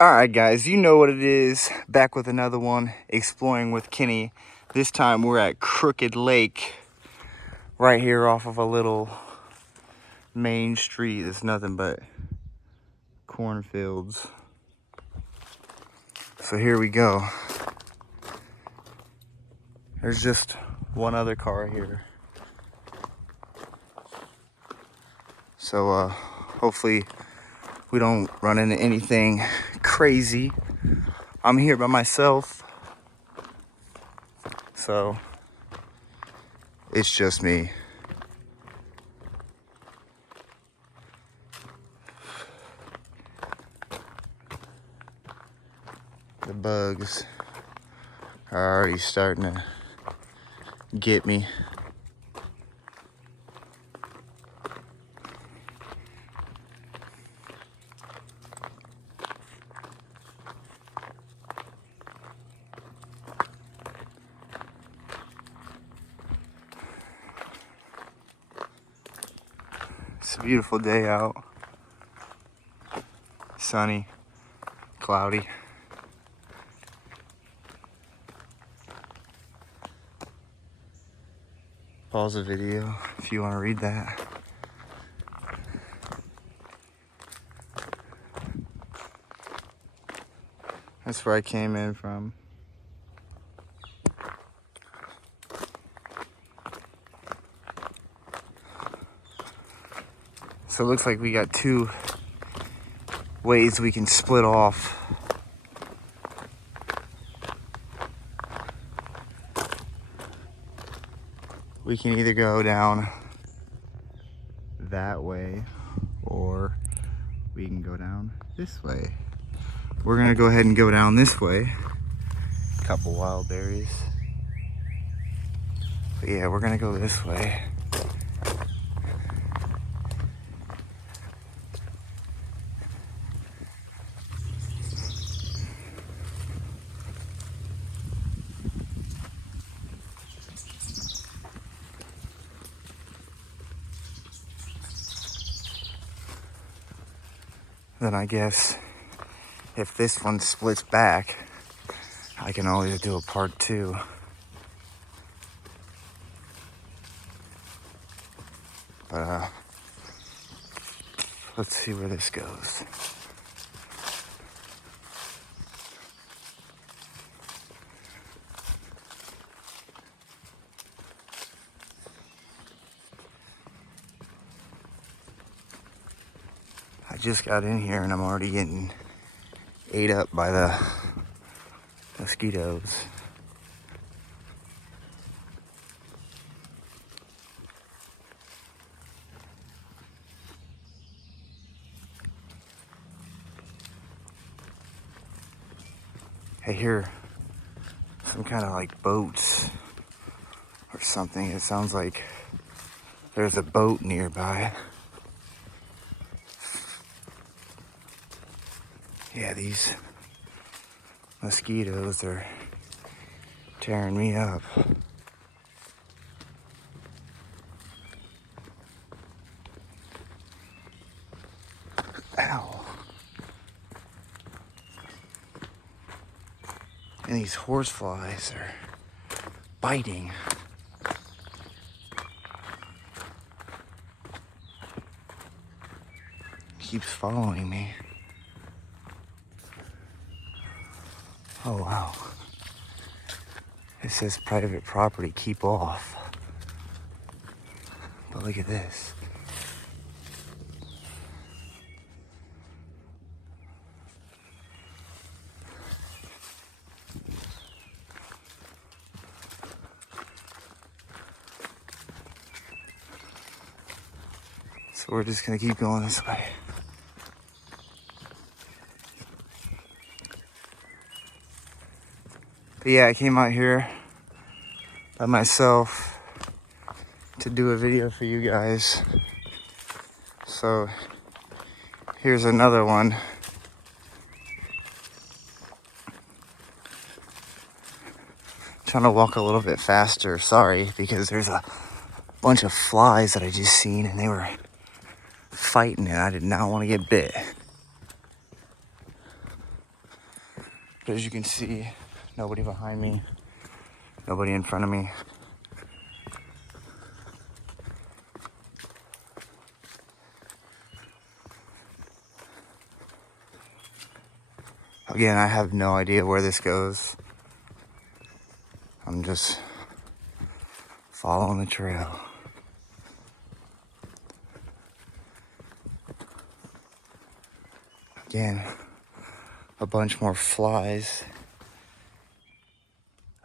Alright guys, you know what it is. Back with another one, Exploring with Kenny. This time we're at Crooked Lake, right here off of a little main street. There's nothing but cornfields. So here we go. There's just one other car here. So hopefully we don't run into anything crazy. I'm here by myself, so it's just me. The bugs are already starting to get me. It's a beautiful day out. Sunny, cloudy. Pause the video if you want to read that. That's where I came in from. So it looks like we got two ways we can split off. We can either go down that way or we can go down this way. We're gonna go ahead and go down this way. A couple wild berries. But yeah, we're gonna go this way. Then I guess if this one splits back, I can always do a part 2. But let's see where this goes. I just got in here and I'm already getting ate up by the mosquitoes. I hear some kind of like boats or something. It sounds like there's a boat nearby. Yeah, these mosquitoes are tearing me up. Ow. And these horseflies are biting. Keeps following me. Oh wow. It says private property, keep off. But look at this. So we're just gonna keep going this way. But yeah, I came out here by myself to do a video for you guys. So here's another one. Trying to walk a little bit faster, sorry, because there's a bunch of flies that I just seen and they were fighting and I did not want to get bit. But as you can see, nobody behind me, nobody in front of me. Again, I have no idea where this goes. I'm just following the trail. Again, a bunch more flies.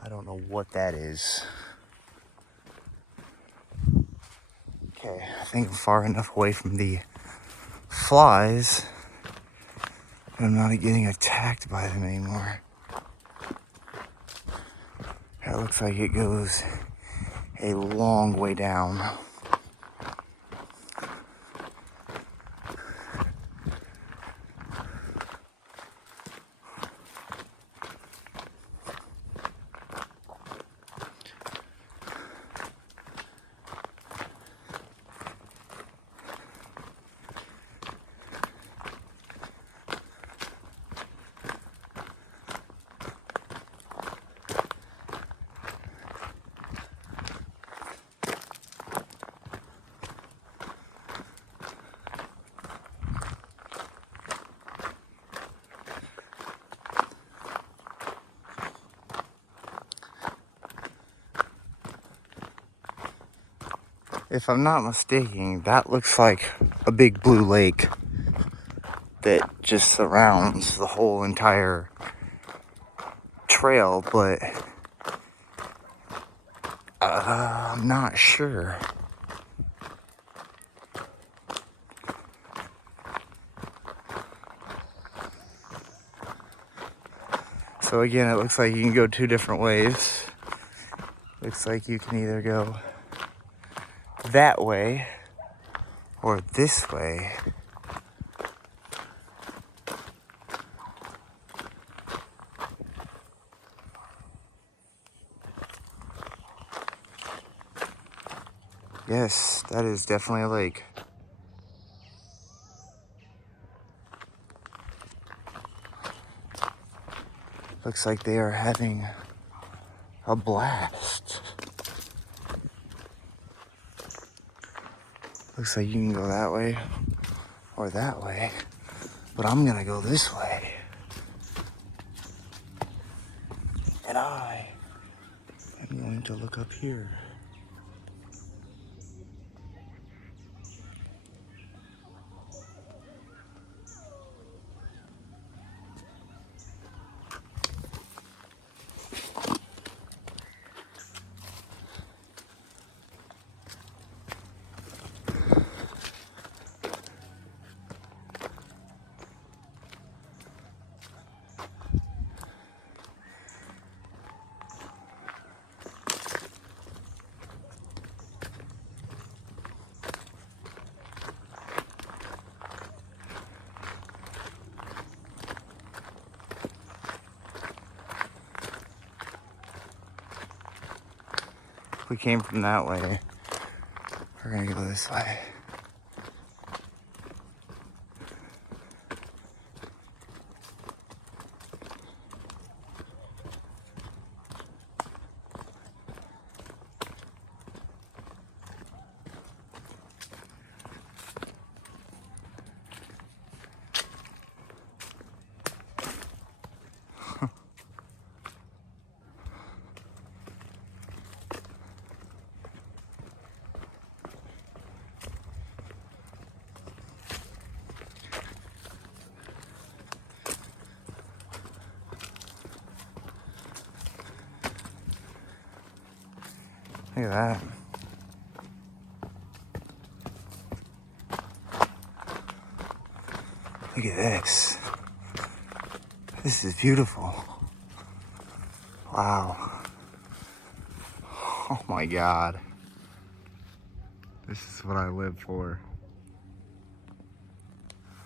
I don't know what that is. Okay, I think I'm far enough away from the flies that I'm not getting attacked by them anymore. That looks like it goes a long way down. If I'm not mistaken, that looks like a big blue lake that just surrounds the whole entire trail, but I'm not sure. So again, it looks like you can go two different ways. Looks like you can either go that way or this way. Yes, that is definitely a lake. Looks like they are having a blast. Looks like you can go that way or that way, but I'm gonna go this way. And I am going to look up here. We came from that way. We're gonna go this way. Look at that. Look at this. This is beautiful. Wow. Oh my God. This is what I live for.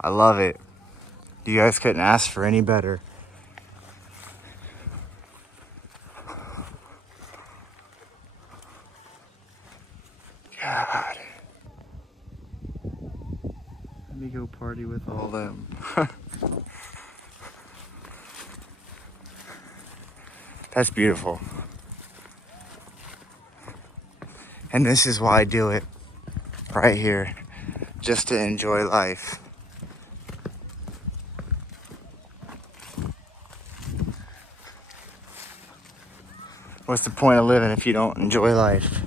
I love it. You guys couldn't ask for any better. God. Let me go party with all them. That's beautiful. And this is why I do it right here, just to enjoy life. What's the point of living if you don't enjoy life?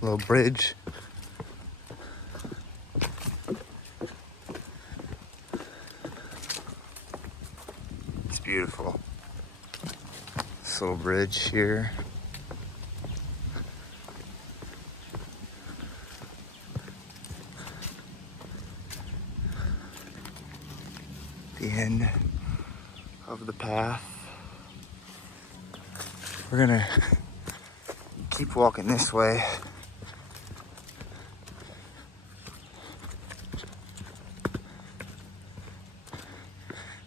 Little bridge. It's beautiful. This little bridge here. The end of the path. We're gonna keep walking this way.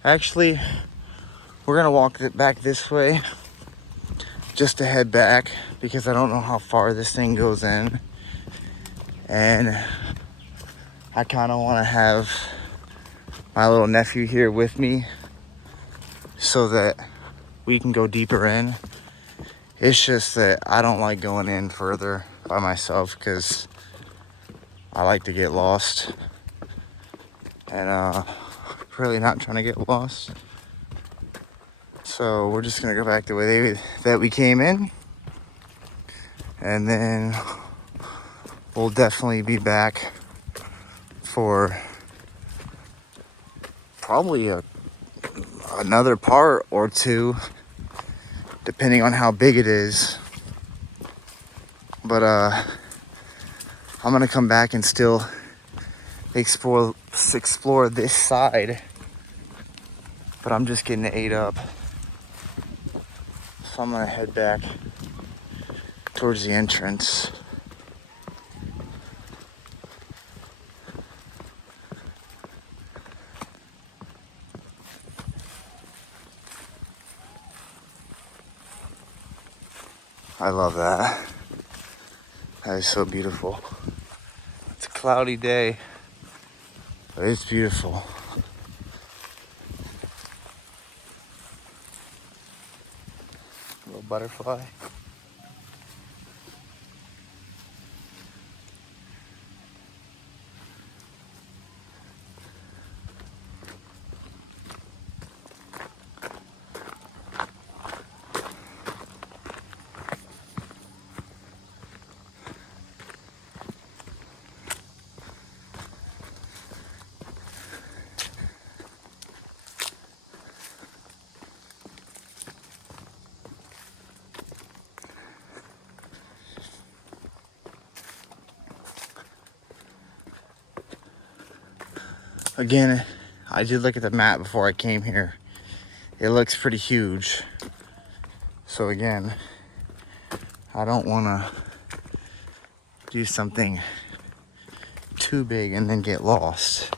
Actually, we're gonna walk back this way just to head back because I don't know how far this thing goes in. And I kind of want to have my little nephew here with me so that we can go deeper in. It's just that I don't like going in further by myself because I like to get lost. And really not trying to get lost. So we're just gonna go back the way that we came in. And then we'll definitely be back for probably another part or two, depending on how big it is. But I'm gonna come back and still explore this side. But I'm just getting ate up. So I'm gonna head back towards the entrance. I love that. That is so beautiful. It's a cloudy day, but it's beautiful. A little butterfly. Again, I did look at the map before I came here. It looks pretty huge. So again, I don't want to do something too big and then get lost.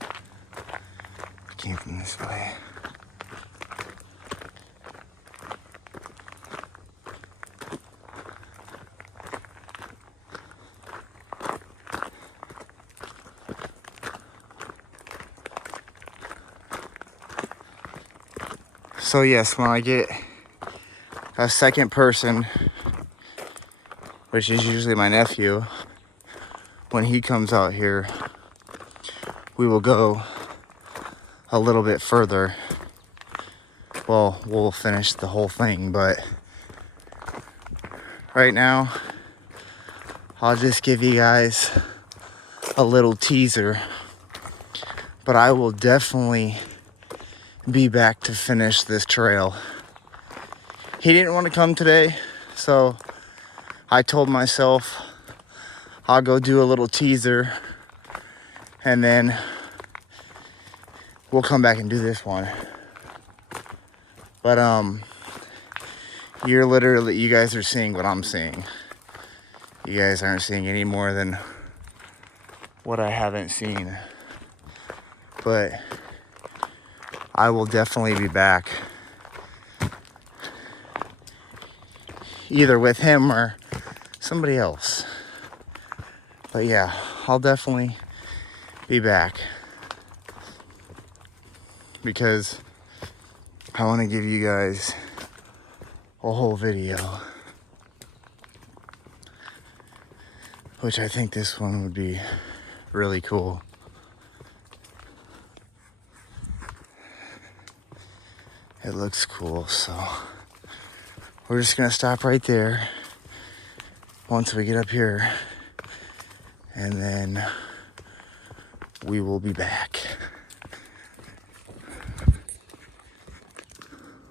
I came from this way. So yes, when I get a second person, which is usually my nephew, when he comes out here, we will go a little bit further. Well, we'll finish the whole thing, but right now, I'll just give you guys a little teaser. But I will definitely be back to finish this trail. he didn't want to come today, so I told myself I'll go do a little teaser and then we'll come back and do this one. But you guys are seeing what I'm seeing. You guys aren't seeing any more than what I haven't seen. But I will definitely be back, either with him or somebody else. But yeah, I'll definitely be back because I want to give you guys a whole video, which I think this one would be really cool. It looks cool, so we're just gonna stop right there once we get up here, and then we will be back.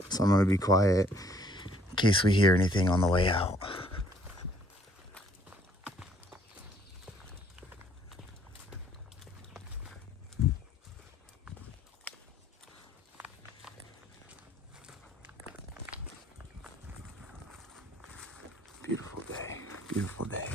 So I'm gonna be quiet in case we hear anything on the way out. Beautiful day, beautiful day.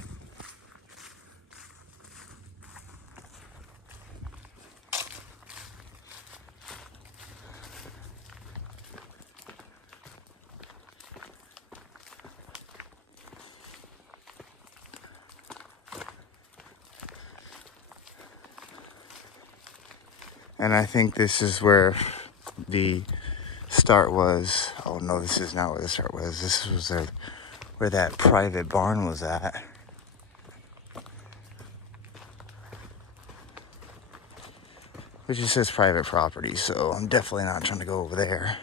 And I think this is where the start was. Oh no, this is not where the start was. This was where that private barn was at. Which just says private property, so I'm definitely not trying to go over there.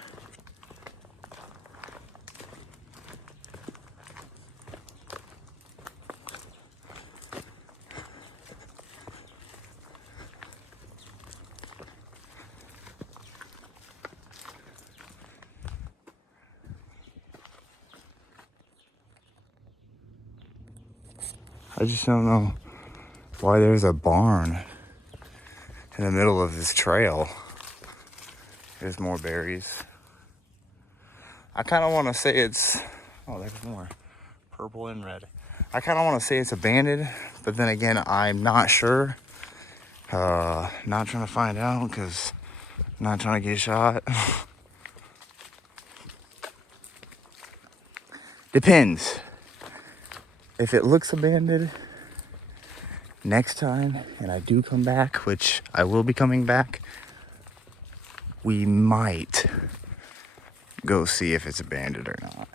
I just don't know why there's a barn in the middle of this trail. There's more berries. I kind of want to say it's, oh, there's more purple and red. I kind of want to say it's abandoned, but then again, I'm not sure. Not trying to find out because I'm not trying to get shot. Depends. If it looks abandoned next time and I do come back, which I will be coming back, we might go see if it's abandoned or not.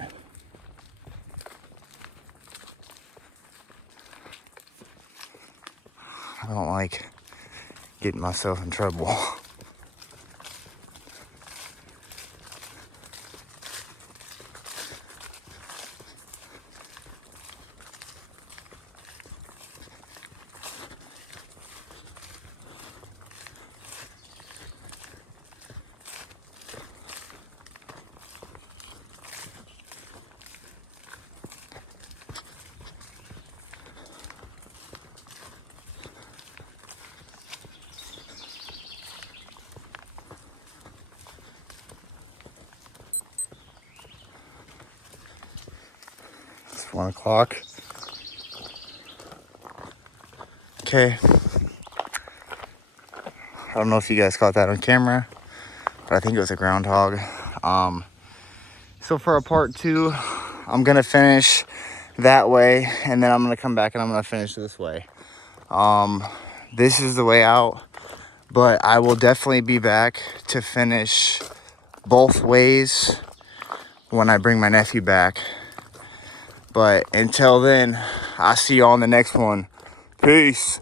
I don't like getting myself in trouble. It's 1 o'clock. Okay. I don't know if you guys caught that on camera, but I think it was a groundhog. So for a part 2, I'm gonna finish that way, and then I'm gonna come back and I'm gonna finish this way. This is the way out, but I will definitely be back to finish both ways when I bring my nephew back. But until then, I'll see you on the next one. Peace.